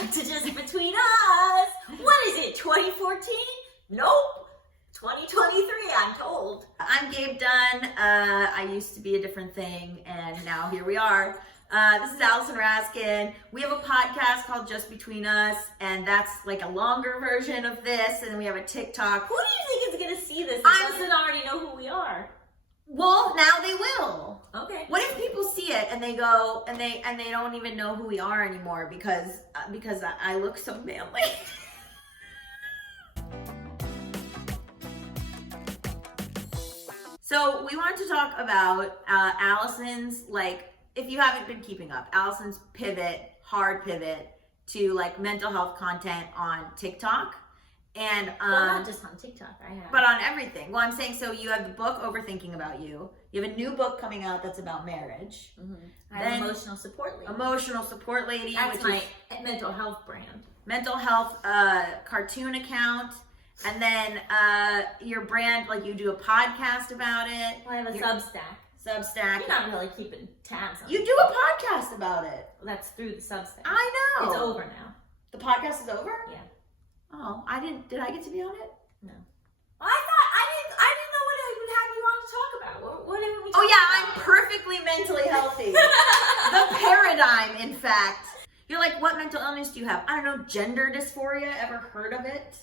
back to Just Between Us. What is it, 2014? Nope. 2023, I'm told. I'm Gabe Dunn. I used to be a different thing, and now here we are. This is Allison Raskin. We have a podcast called Just Between Us, and that's like a longer version of this, and then we have a TikTok. Who do you think is going to see this that doesn't already know who we are? Well, now they will. Okay. What if people see it and they go and they don't even know who we are anymore because I look so manly? So we want to talk about Allison's, like, if you haven't been keeping up, Allison's hard pivot to like mental health content on TikTok. And well, not just on TikTok, but on everything. Well, I'm saying, so you have the book Overthinking About You. You have a new book coming out that's about marriage. Mm-hmm. I have Emotional Support Lady. Emotional Support Lady. That's my mental health brand. Mental health cartoon account. And then your brand, like you do a podcast about it. Well, I have a Substack. You're not really keeping tabs on it. You do a podcast about it. That's through the Substack. I know. It's over now. The podcast is over? Yeah. Oh, did I get to be on it? No. Well, I didn't know what I would have you on to talk about. What did we talk about? Oh yeah, I'm perfectly mentally healthy. The paradigm, in fact. You're like, what mental illness do you have? I don't know, gender dysphoria. Ever heard of it?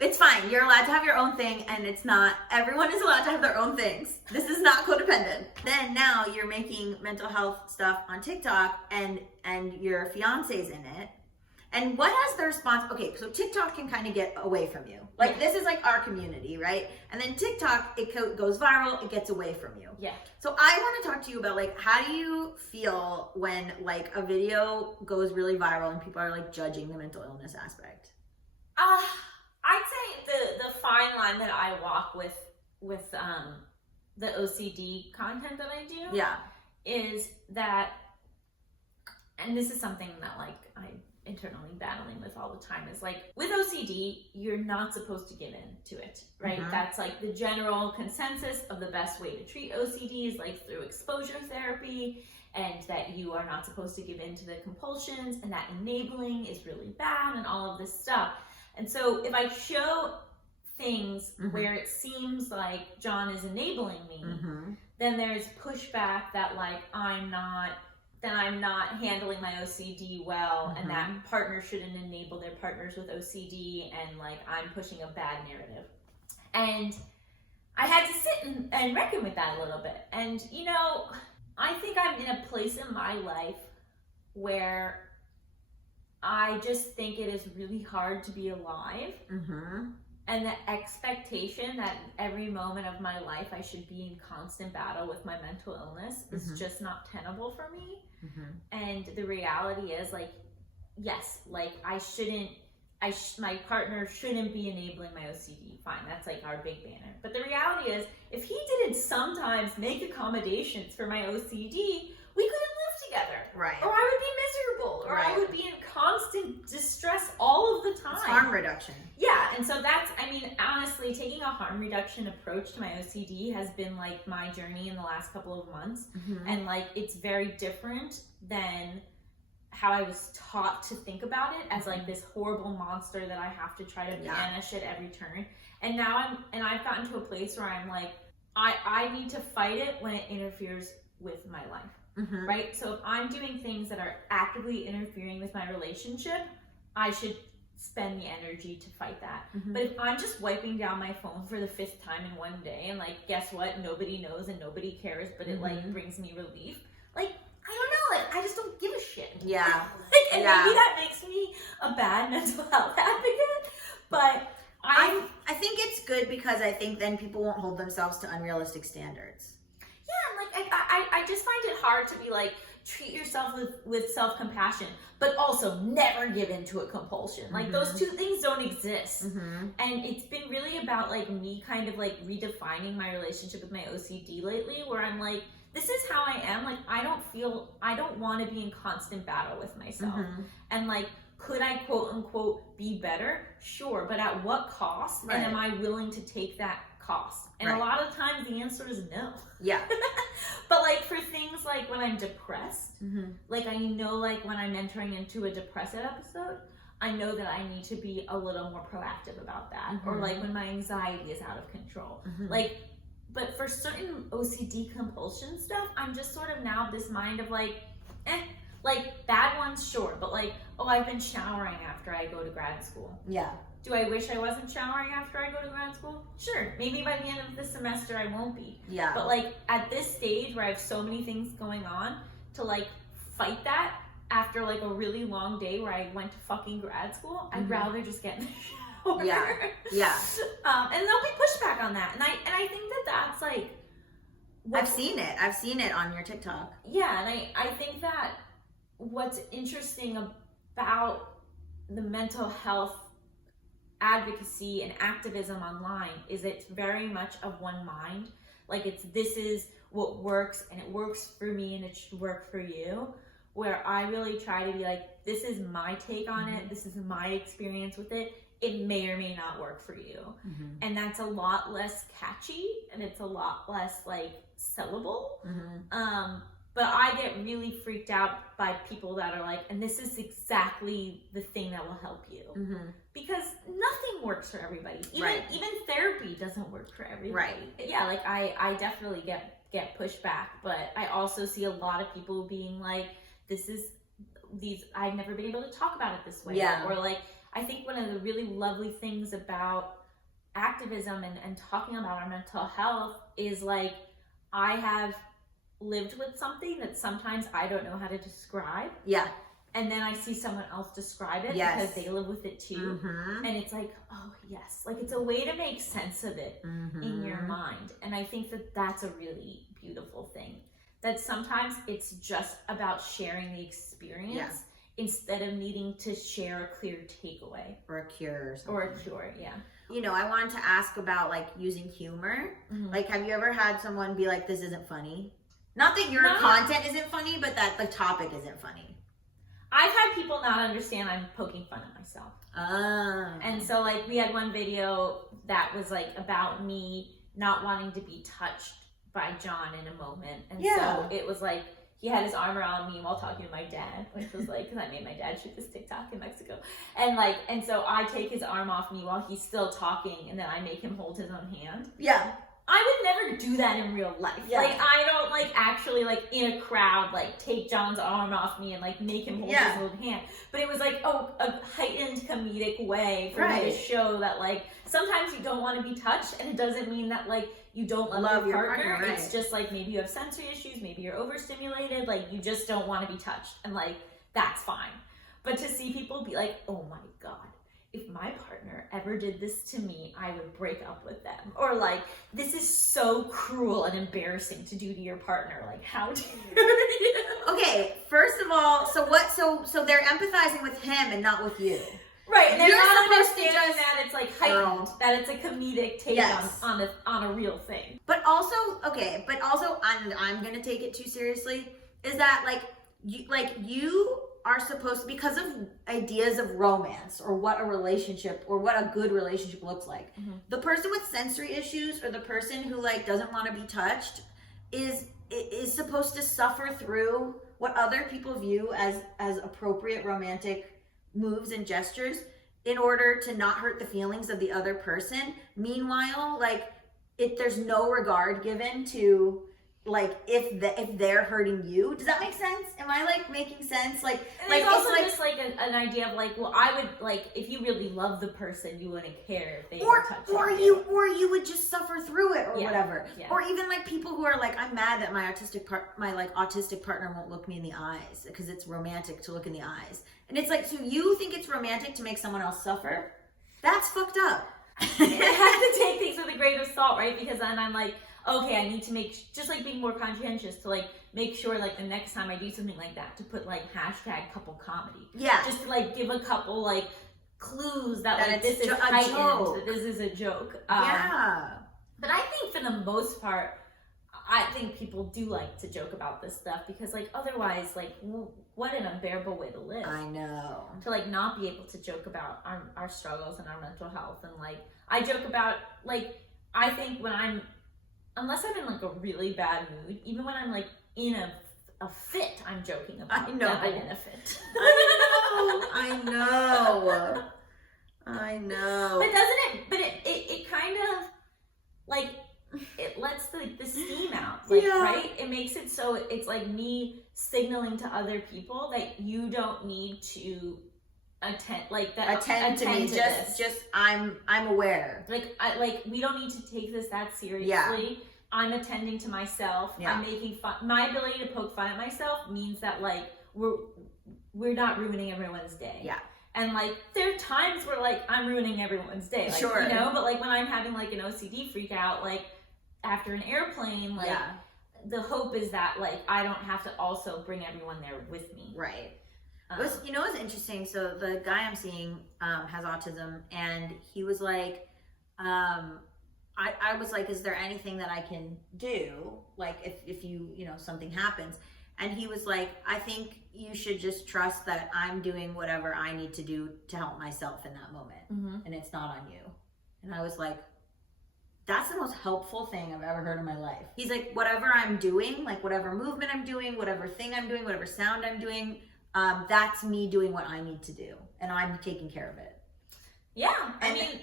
It's fine. You're allowed to have your own thing, and it's not. Everyone is allowed to have their own things. This is not codependent. Then now you're making mental health stuff on TikTok, and your fiance's in it. And what has the response? Okay, so TikTok can kind of get away from you. Like, this is like our community, right? And then TikTok, it goes viral, it gets away from you. Yeah. So I want to talk to you about, like, how do you feel when like a video goes really viral and people are like judging the mental illness aspect? I'd say the fine line that I walk with the OCD content that I do, is that, and this is something that like I'm internally battling with all the time, is like with OCD, you're not supposed to give in to it, right? Mm-hmm. That's like the general consensus of the best way to treat OCD is like through exposure therapy, and that you are not supposed to give in to the compulsions, and that enabling is really bad and all of this stuff. And so if I show things where it seems like John is enabling me, then there's pushback that like I'm not handling my OCD well, and that partners shouldn't enable their partners with OCD, and like I'm pushing a bad narrative. And I had to sit and reckon with that a little bit. And you know, I think I'm in a place in my life where I just think it is really hard to be alive. And the expectation that every moment of my life I should be in constant battle with my mental illness is just not tenable for me. And the reality is, like, yes, like my partner shouldn't be enabling my OCD. Fine, that's like our big banner. But the reality is, if he didn't sometimes make accommodations for my OCD, we couldn't live together. Right. Or I would be miserable. Or I would be in constant distress all of the time. It's harm reduction. Yeah, and so that's, I mean, honestly, taking a harm reduction approach to my OCD has been like my journey in the last couple of months. And like, it's very different than how I was taught to think about it as like this horrible monster that I have to try to banish at every turn. And now I've gotten to a place where I'm like, I need to fight it when it interferes with my life. Right? So if I'm doing things that are actively interfering with my relationship, I should spend the energy to fight that. But if I'm just wiping down my phone for the 5th time in one day, and like, guess what? Nobody knows and nobody cares, but it like brings me relief. Like, I don't know, like, I just don't give a shit. Yeah. And maybe that makes me a bad mental health advocate, but I think it's good because I think then people won't hold themselves to unrealistic standards. Yeah, like I just find it hard to be like, treat yourself with self-compassion, but also never give in to a compulsion. Like those two things don't exist. And it's been really about like me kind of like redefining my relationship with my OCD lately, where I'm like, this is how I am. Like, I don't want to be in constant battle with myself. And like, could I quote unquote be better? Sure, but at what cost? And am I willing to take that cost? And a lot of times the answer is no. Yeah. But like for things like when I'm depressed, like I know like when I'm entering into a depressive episode, I know that I need to be a little more proactive about that. Or like when my anxiety is out of control. Like, but for certain OCD compulsion stuff, I'm just sort of now this mind of like, like bad ones, sure. But like, oh, I've been showering after I go to grad school. Yeah. Do I wish I wasn't showering after I go to grad school? Sure. Maybe by the end of the semester I won't be. Yeah. But like at this stage where I have so many things going on, to like fight that after like a really long day where I went to fucking grad school, I'd rather just get in the shower. Yeah. Yeah. And there'll be pushback on that. And I think that that's like... I've seen it. I've seen it on your TikTok. Yeah. And I think that what's interesting about the mental health advocacy and activism online is it's very much of one mind. Like this is what works and it works for me and it should work for you. Where I really try to be like, this is my take on it. This is my experience with it. It may or may not work for you. And that's a lot less catchy and it's a lot less like sellable. But I get really freaked out by people that are like, and this is exactly the thing that will help you. Because nothing works for everybody. Even therapy doesn't work for everybody. Right. Yeah, like I definitely get pushback, but I also see a lot of people being like, I've never been able to talk about it this way. Yeah. Or like, I think one of the really lovely things about activism and talking about our mental health is like, I have lived with something that sometimes I don't know how to describe. Yeah. And then I see someone else describe it because they live with it too. And it's like, oh yes, like it's a way to make sense of it in your mind. And I think that that's a really beautiful thing. That sometimes it's just about sharing the experience instead of needing to share a clear takeaway. Or a cure or something. Or a cure, yeah. You know, I wanted to ask about like using humor. Like, have you ever had someone be like, this isn't funny? Not that your content isn't funny, but that the topic isn't funny. I've had people not understand I'm poking fun at myself. And so like we had one video that was like about me not wanting to be touched by John in a moment. And so it was like, he had his arm around me while talking to my dad, which was like, because I made my dad shoot this TikTok in Mexico. And so I take his arm off me while he's still talking, and then I make him hold his own hand. Yeah. I would never do that in real life. Yeah. Like, I don't, like, actually, like, in a crowd, like, take John's arm off me and, like, make him hold his own hand. But it was, like, a heightened comedic way for me to show that, like, sometimes you don't want to be touched, and it doesn't mean that, like, you don't love your partner. It's just, like, maybe you have sensory issues, maybe you're overstimulated, like, you just don't want to be touched. And, like, that's fine. But to see people be like, oh, my God. If my partner ever did this to me, I would break up with them. Or like, this is so cruel and embarrassing to do to your partner. Like, how dare you? Okay, first of all, so they're empathizing with him and not with you. Right, and they're not understanding that it's like heightened, that it's a comedic take on a real thing. But also, I'm gonna take it too seriously, is that you are supposed to, because of ideas of romance or what a relationship or what a good relationship looks like, the person with sensory issues or the person who like doesn't want to be touched is supposed to suffer through what other people view as appropriate romantic moves and gestures in order to not hurt the feelings of the other person. Meanwhile, like, there's no regard given to like if they're hurting you. Does that make sense? Am I like making sense? Like, and like it's also like, just like an idea of like, well, I would like, if you really love the person, you wouldn't care if they were touching you. Or you would just suffer through it or whatever. Yeah. Or even like people who are like, I'm mad that my autistic partner won't look me in the eyes because it's romantic to look in the eyes. And it's like, so you think it's romantic to make someone else suffer? That's fucked up. You have to take things with a grain of salt, right? Because then I'm like, okay, I need to just like being more conscientious to like make sure like the next time I do something like that to put like hashtag couple comedy. Yeah. Just to like give a couple like clues that like this is heightened, that this is a joke. Yeah. But I think for the most part, I think people do like to joke about this stuff because like otherwise like what an unbearable way to live. I know. To like not be able to joke about our struggles and our mental health, and like I joke about like I think unless I'm in like a really bad mood, even when I'm like in a fit, I'm joking about that I'm in a fit. I know. But it kind of like, it lets the steam out, like, right? It makes it so it's like me signaling to other people that you don't need to attend to me. Just I'm aware. Like we don't need to take this that seriously. Yeah. I'm attending to myself. Yeah. I'm making fun. My ability to poke fun at myself means that like we're not ruining everyone's day. Yeah. And like there are times where like I'm ruining everyone's day. Like, sure. You know, but like when I'm having like an OCD freak out, like after an airplane, like the hope is that like I don't have to also bring everyone there with me. Right. What's interesting? So the guy I'm seeing has autism, and he was like, I was like, is there anything that I can do? Like if you something happens. And he was like, I think you should just trust that I'm doing whatever I need to do to help myself in that moment. Mm-hmm. And it's not on you. And I was like, that's the most helpful thing I've ever heard in my life. He's like, whatever I'm doing, like whatever movement I'm doing, whatever thing I'm doing, whatever sound I'm doing, that's me doing what I need to do. And I'm taking care of it. Yeah.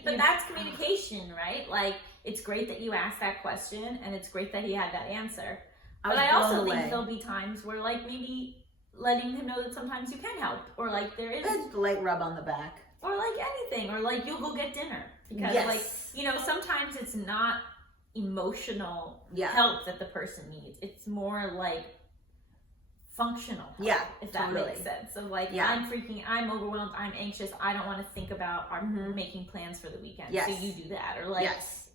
But that's communication, right? Like, it's great that you asked that question, and it's great that he had that answer. But I also think there'll be times where, like, maybe letting him know that sometimes you can help, or like there is a light rub on the back, or like anything, or like you'll go get dinner because, like, sometimes it's not emotional help that the person needs. It's more like functional help, if that makes sense. So like, I'm overwhelmed, I'm anxious, I don't want to think about making plans for the weekend. So you do that, or like.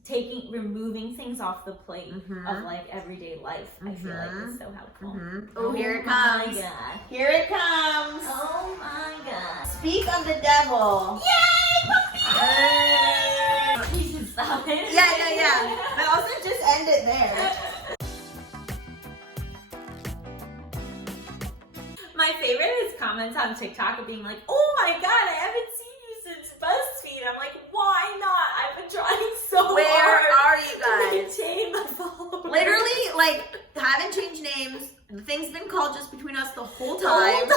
Removing things off the plate of like everyday life. I feel like it's so helpful. Oh, here it comes. My God. Here it comes. Oh my God. Speak of the devil. Yay! You should stop it. Yeah. But also just end it there. My favorite is comments on TikTok of being like, oh my God, I haven't seen you since BuzzFeed. I'm like, why not? I've been trying so hard. Where are you guys? To maintain my followers. Literally, like, haven't changed names. The thing's been called just between us the whole time.